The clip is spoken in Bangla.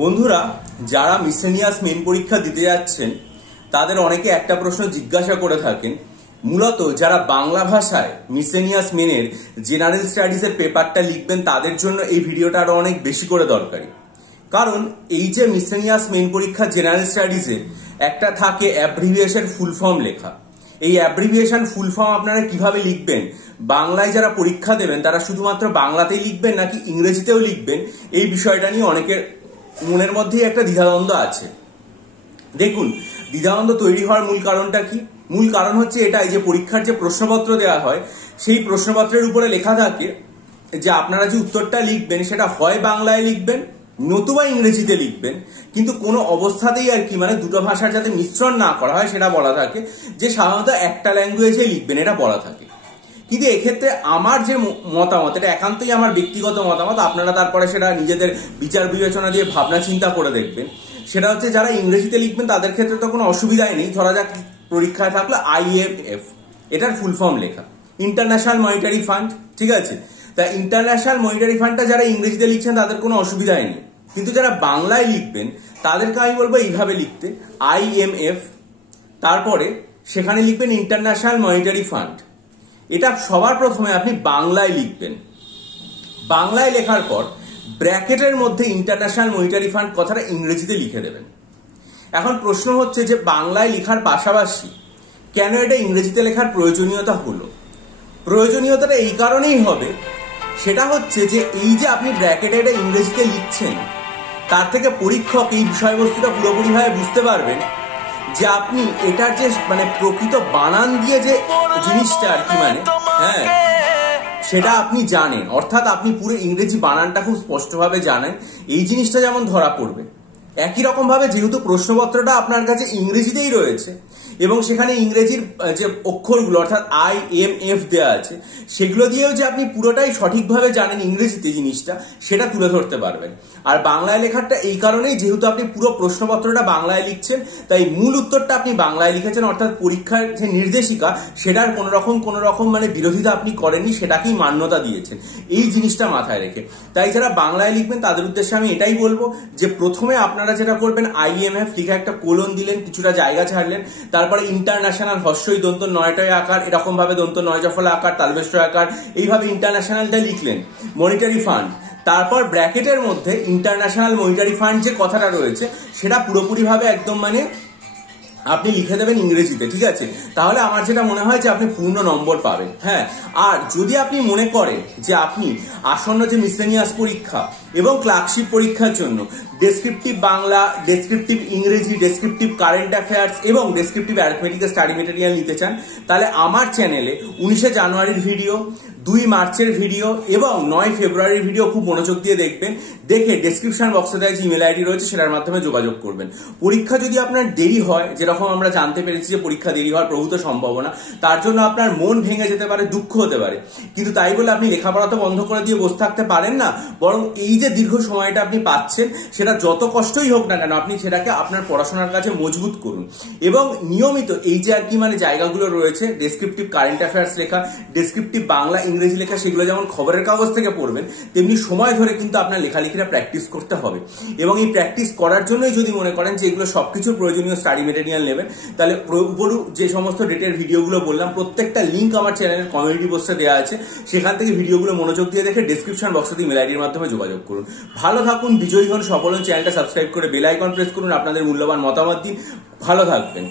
বন্ধুরা, যারা মিসেলিনিয়াস মেন পরীক্ষা দিতে যাচ্ছেন তাদের অনেকে একটা প্রশ্ন জিজ্ঞাসা করে থাকেন। মূলত যারা বাংলা ভাষায় মিসেলিনিয়াস মেনের জেনারেল স্টাডিজের পেপারটা লিখবেন তাদের জন্য এই ভিডিওটা আরো অনেক বেশি করে দরকারি। কারণ এই যে মিসেলিনিয়াস মেন পরীক্ষা জেনারেল স্টাডিজের একটা থাকে অ্যাব্রিভিয়েশন ফুল ফর্ম লেখা। এই অ্যাব্রিভিয়েশন ফুল ফর্ম আপনারা কিভাবে লিখবেন, বাংলায় যারা পরীক্ষা দেবেন তারা শুধুমাত্র বাংলাতেই লিখবেন নাকি ইংরেজিতেও লিখবেন, এই বিষয়টা নিয়ে অনেকের মনের মধ্যেই একটা দ্বিধাদ্বন্দ্ব আছে। দেখুন, দ্বিধাদ্বন্দ্ব তৈরি হওয়ার মূল কারণটা কি? মূল কারণ হচ্ছে এটাই যে পরীক্ষার যে প্রশ্নপত্র দেওয়া হয় সেই প্রশ্নপত্রের উপরে লেখা থাকে যে আপনারা যে উত্তরটা লিখবেন সেটা হয় বাংলায় লিখবেন নতুবা ইংরেজিতে লিখবেন, কিন্তু কোনো অবস্থাতেই আর কি দুটো ভাষার যাতে মিশ্রণ না করা হয় সেটা বলা থাকে, যে সাধারণত একটা ল্যাঙ্গুয়েজে লিখবেন এটা বলা থাকে। কিন্তু এক্ষেত্রে আমার যে মতামত, এটা একান্তই আমার ব্যক্তিগত মতামত, আপনারা তারপরে সেটা নিজেদের বিচার বিবেচনা দিয়ে ভাবনা চিন্তা করে দেখবেন। সেটা হচ্ছে যারা ইংরেজিতে লিখবেন তাদের ক্ষেত্রে তো কোনো অসুবিধাই নেই। ধরা যাক পরীক্ষায় থাকলো IMF, এটার ফুল ফর্ম লেখা ইন্টারন্যাশনাল মনিটারি ফান্ড, ঠিক আছে? তা ইন্টারন্যাশনাল মনিটারি ফান্ডটা যারা ইংরেজিতে লিখছেন তাদের কোনো অসুবিধাই নেই, কিন্তু যারা বাংলায় লিখবেন তাদেরকে আমি বলবো এইভাবে লিখতে IMF, তারপরে সেখানে লিখবেন ইন্টারন্যাশনাল মনিটারি ফান্ড। এটা সবার প্রথমে আপনি বাংলায় লিখবেন। বাংলায় লেখার পর ব্র্যাকেটের মধ্যে ইন্টারন্যাশনাল মনিটারি ফান্ড কথাটা ইংরেজিতে লিখে দেবেন। এখন প্রশ্ন হচ্ছে যে বাংলায় লেখার পাশাপাশি কেন এটা ইংরেজিতে লেখার প্রয়োজনীয়তা হলো? প্রয়োজনীয়তাটা এই কারণেই হবে, সেটা হচ্ছে যে এই যে আপনি ব্র্যাকেটে এটা ইংরেজিতে লিখছেন তার থেকে পরীক্ষক এই বিষয়বস্তুটা পুরোপুরিভাবে বুঝতে পারবেন যে আপনি এটার যে প্রকৃত বানান দিয়ে যে জিনিসটা আর কি হ্যাঁ সেটা আপনি জানেন, অর্থাৎ আপনি পুরো ইংরেজি বানানটা খুব স্পষ্টভাবে জানেন, এই জিনিসটা যেমন ধরা পড়বে। একই রকম ভাবে যেহেতু প্রশ্নপত্রটা আপনার কাছে ইংরেজিতেই রয়েছে এবং সেখানে ইংরেজির যে অক্ষরগুলো অর্থাৎ IMF দেওয়া আছে সেগুলো দিয়েও যে আপনি পুরোটাই সঠিকভাবে জানেন ইংরেজিতে জিনিসটা, সেটা তুলে ধরতে পারবেন। আর বাংলায় লেখাটা এই কারণেই, যেহেতু আপনি পুরো প্রশ্নপত্রটা বাংলায় লিখছেন তাই মূল উত্তরটা আপনি বাংলায় লিখেছেন, অর্থাৎ পরীক্ষার যে নির্দেশিকা সেটার কোন রকম বিরোধিতা আপনি করেননি, সেটাকেই মান্যতা দিয়েছেন, এই জিনিসটা মাথায় রেখে। তাই যারা বাংলায় লিখবেন তাদের উদ্দেশ্যে আমি এটাই বলবো যে প্রথমে আপনারা যেটা করবেন IMF লিখে একটা কোলন দিলেন, কিছুটা জায়গা ছাড়লেন, তারপরে ইন্টারন্যাশনাল হর্ষই দন্ত নয়টায় আকার, এরকম ভাবে দন্ত নয় জফলা আকার, তালবেষ্ট্র আকার, এইভাবে ইন্টারন্যাশনালটা লিখলেন, মনিটারি ফান্ড, তারপর ব্র্যাকেটের মধ্যে ইন্টারন্যাশনাল মনিটারি ফান্ড যে কথাটা রয়েছে সেটা পুরোপুরি ভাবে একদম আপনি লিখে দেবেন ইংরেজিতে, ঠিক আছে? তাহলে আমার যেটা মনে হয় যে আপনি পূর্ণ নম্বর পাবেন। হ্যাঁ, আর যদি আপনি মনে করেন যে আপনি আসন্ন যে মিসেলিনিয়াস পরীক্ষা এবং ক্লার্কশিপ পরীক্ষার জন্য ডেসক্রিপটিভ বাংলা, ডেসক্রিপটিভ ইংরেজি, ডেসক্রিপটিভ কারেন্ট অ্যাফেয়ার্স এবং ডেসক্রিপটিভ অ্যারিথমেটিক স্টাডি মেটেরিয়াল নিতে চান, তাহলে আমার চ্যানেলে 19শে জানুয়ারির ভিডিও, 2 মার্চের ভিডিও এবং 9 ফেব্রুয়ারির ভিডিও খুব মনোযোগ দিয়ে দেখবেন। দেখে ডেসক্রিপশন বক্সে দেওয়া যে ইমেল আইডি রয়েছে সেটার মাধ্যমে যোগাযোগ করবেন। পরীক্ষা যদি আপনার দেরি হয়, যেরকম আমরা জানতে পেরেছি যে পরীক্ষা দেরি হওয়ার প্রভূত সম্ভাবনা, তার জন্য আপনার মন ভেঙে যেতে পারে, দুঃখ হতে পারে, কিন্তু তাই বলে আপনি লেখাপড়া তো বন্ধ করে দিয়ে বসে থাকতে পারেন না। বরং এই যে দীর্ঘ সময়টা আপনি পাচ্ছেন সেটা যত কষ্টই হোক না কেন আপনি সেটাকে আপনার পড়াশোনার কাছে মজবুত করুন এবং নিয়মিত এই যে আর কি জায়গাগুলো রয়েছে, ডেসক্রিপটিভ কারেন্ট অ্যাফেয়ার্স লেখা, ডেসক্রিপটিভ বাংলা ইংরেজি লেখা, সেগুলো যেমন খবরের কাগজ থেকে পড়বেন তেমনি সময় ধরে কিন্তু আপনার লেখালেখিটা প্র্যাকটিস করতে হবে। এবং এই প্র্যাকটিস করার জন্যই যদি মনে করেন যে এগুলো সবকিছু প্রয়োজনীয় স্টাডি মেটেরিয়াল নেবেন, তাহলে উপরু যে সমস্ত ডেটের ভিডিওগুলো বললাম প্রত্যেকটা লিঙ্ক আমার চ্যানেলের কমিউনিটি পোস্টে দেওয়া আছে, সেখান থেকে ভিডিওগুলো মনোযোগ দিয়ে দেখে ডেসক্রিপশন বক্সে ইমেল আইডির মাধ্যমে যোগাযোগ করুন। ভালো থাকুন, বিজয়ী হন, সফল হন, চ্যানেলটা সাবস্ক্রাইব করে বেল আইকন প্রেস করুন, আপনাদের মূল্যবান মতামত দিন, ভালো থাকবেন।